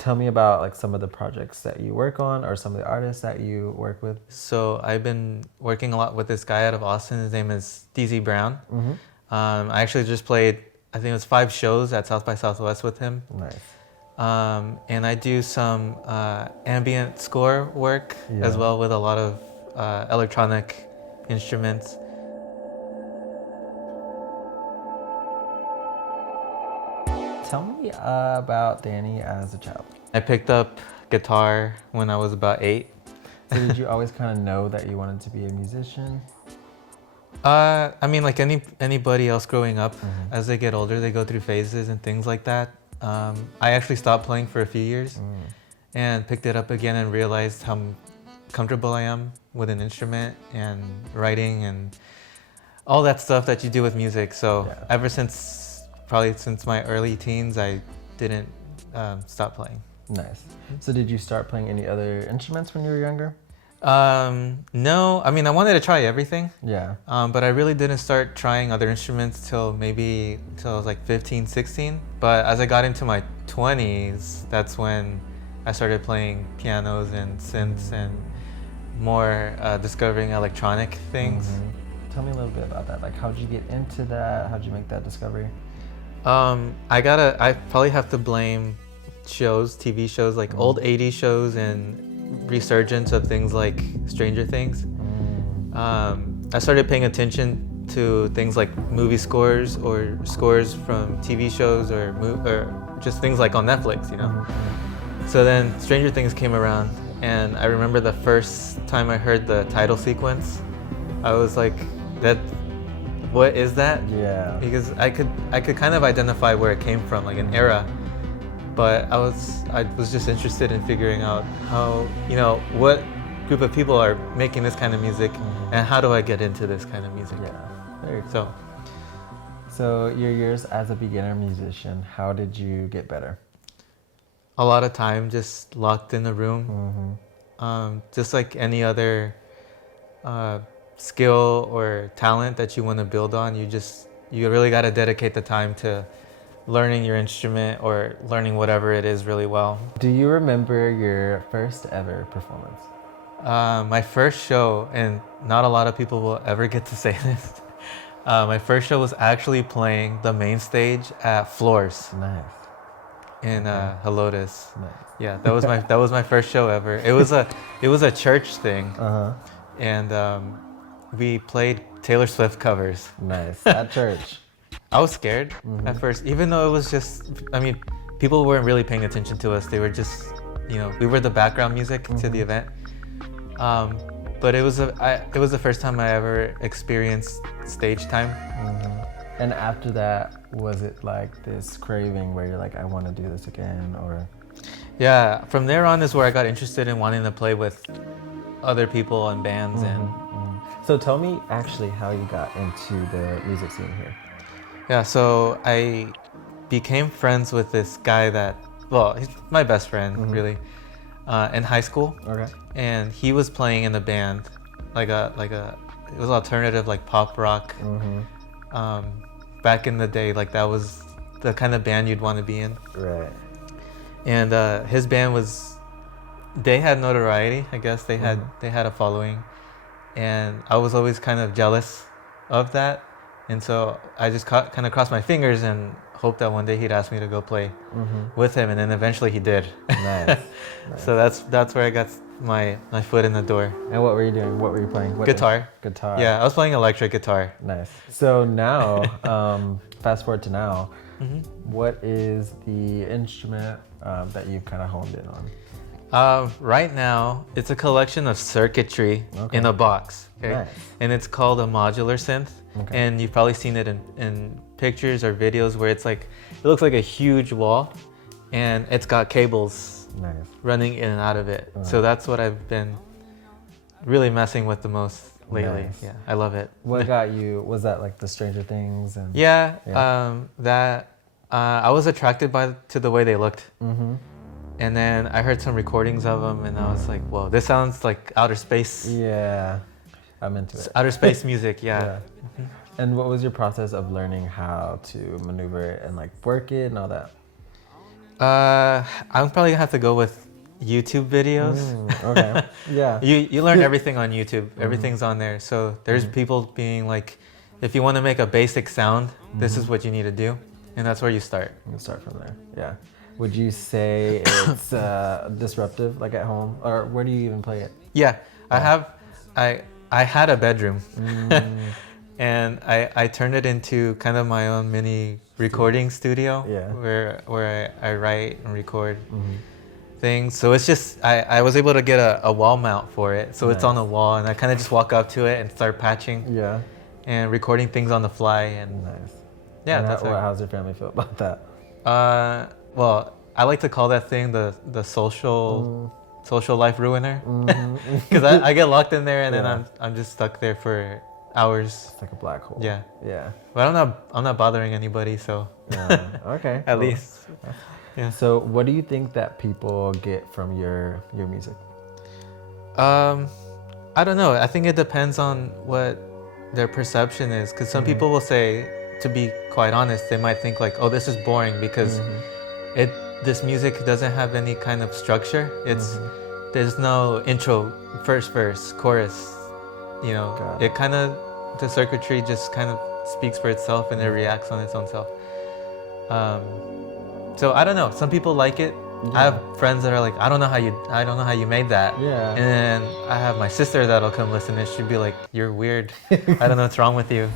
Tell me about like some of the projects that you work on or some of the artists that you work with. So I've been working a lot with this guy out of Austin. His name is DZ Brown. I actually just played, I think it was 5 shows at South by Southwest with him. Nice. And I do some ambient score work as well with a lot of electronic instruments. Tell me about Dany as a child. I picked up guitar when I was about 8. So did you always kind of know that you wanted to be a musician? I mean, like anybody else growing up, as they get older, they go through phases and things like that. I actually stopped playing for a few years and picked it up again and realized how comfortable I am with an instrument and writing and all that stuff that you do with music. So ever since, probably since my early teens, I didn't stop playing. Nice. So did you start playing any other instruments when you were younger? No, I mean, I wanted to try everything. Yeah. But I really didn't start trying other instruments till I was like 15, 16. But as I got into my 20s, that's when I started playing pianos and synths and more discovering electronic things. Tell me a little bit about that. Like, how'd you get into that? How'd you make that discovery? I probably have to blame TV shows, like old 80s shows and resurgence of things like Stranger Things. I started paying attention to things like movie scores or scores from TV shows or just things like on Netflix, you know? So then Stranger Things came around, and I remember the first time I heard the title sequence, I was like, what is that? Yeah. Because I could kind of identify where it came from, like an era. But I was just interested in figuring out how, what group of people are making this kind of music, and how do I get into this kind of music? Yeah, very cool. So your years as a beginner musician, how did you get better? A lot of time just locked in the room. Just like any other skill or talent that you want to build on, you really got to dedicate the time to learning your instrument or learning whatever it is really well. Do you remember your first ever performance? My first show, and not a lot of people will ever get to say this, my first show was actually playing the main stage at Floors. Nice. In Helotes. Nice. Yeah, that was my first show ever. It was a church thing. And we played Taylor Swift covers. Nice. At church. I was scared at first, even though it was just, I mean, people weren't really paying attention to us. They were just, we were the background music to the event. But it was the first time I ever experienced stage time. And after that, was it like this craving where you're like, I want to do this again, or? Yeah, from there on is where I got interested in wanting to play with other people and bands. So tell me actually how you got into the music scene here. Yeah, so I became friends with this guy he's my best friend, really, in high school. Okay. And he was playing in a band, it was alternative, like pop rock. Back in the day, like that was the kind of band you'd want to be in. Right. And his band they had notoriety, I guess. They had a following. And I was always kind of jealous of that. And so I just kind of crossed my fingers and hoped that one day he'd ask me to go play with him, and then eventually he did. Nice. So that's where I got my foot in the door. And what were you doing? What were you playing? Guitar. Guitar. Yeah, I was playing electric guitar. Nice. So now, fast forward to now, what is the instrument that you've kind of honed in on? Right now, it's a collection of circuitry in a box. Okay? Nice. And it's called a modular synth. Okay. And you've probably seen it in pictures or videos where it looks like a huge wall, and it's got cables running in and out of it. So that's what I've been really messing with the most lately. Nice. Yeah, I love it. What got you? Was that like the Stranger Things? And I was attracted to the way they looked. And then I heard some recordings of them, and I was like, whoa, this sounds like outer space. Yeah, I'm into it. Outer space music, yeah. And what was your process of learning how to maneuver it and like work it and all that? I'm probably gonna have to go with YouTube videos. Okay. Yeah. You learn everything on YouTube. Everything's on there. So there's people being like, if you want to make a basic sound, this is what you need to do, and that's where you start. You start from there. Yeah. Would you say it's disruptive, like at home, or where do you even play it? Yeah, I had a bedroom, and I turned it into kind of my own mini recording studio. Yeah. Where I write and record things. So it's just I was able to get a wall mount for it, so it's on the wall, and I kind of just walk up to it and start patching. Yeah. And recording things on the fly, and Nice. yeah, And that's how's your family feel about that? well, I like to call that thing the social life ruiner, because I get locked in there, and then I'm just stuck there for hours. It's like a black hole. Yeah. Yeah. But I'm not bothering anybody, so Okay. at cool. least. Yeah. So what do you think that people get from your music? I don't know. I think it depends on what their perception is, because some people will say, to be quite honest, they might think like, oh, this is boring because this music doesn't have any kind of structure. There's no intro, first verse, chorus, you know. It kind of, the circuitry just kind of speaks for itself, and it reacts on its own self. So I don't know, some people like it. I have friends that are like, I don't know how you made that. Yeah. And then I have my sister that'll come listen, and she'd be like, you're weird. I don't know what's wrong with you.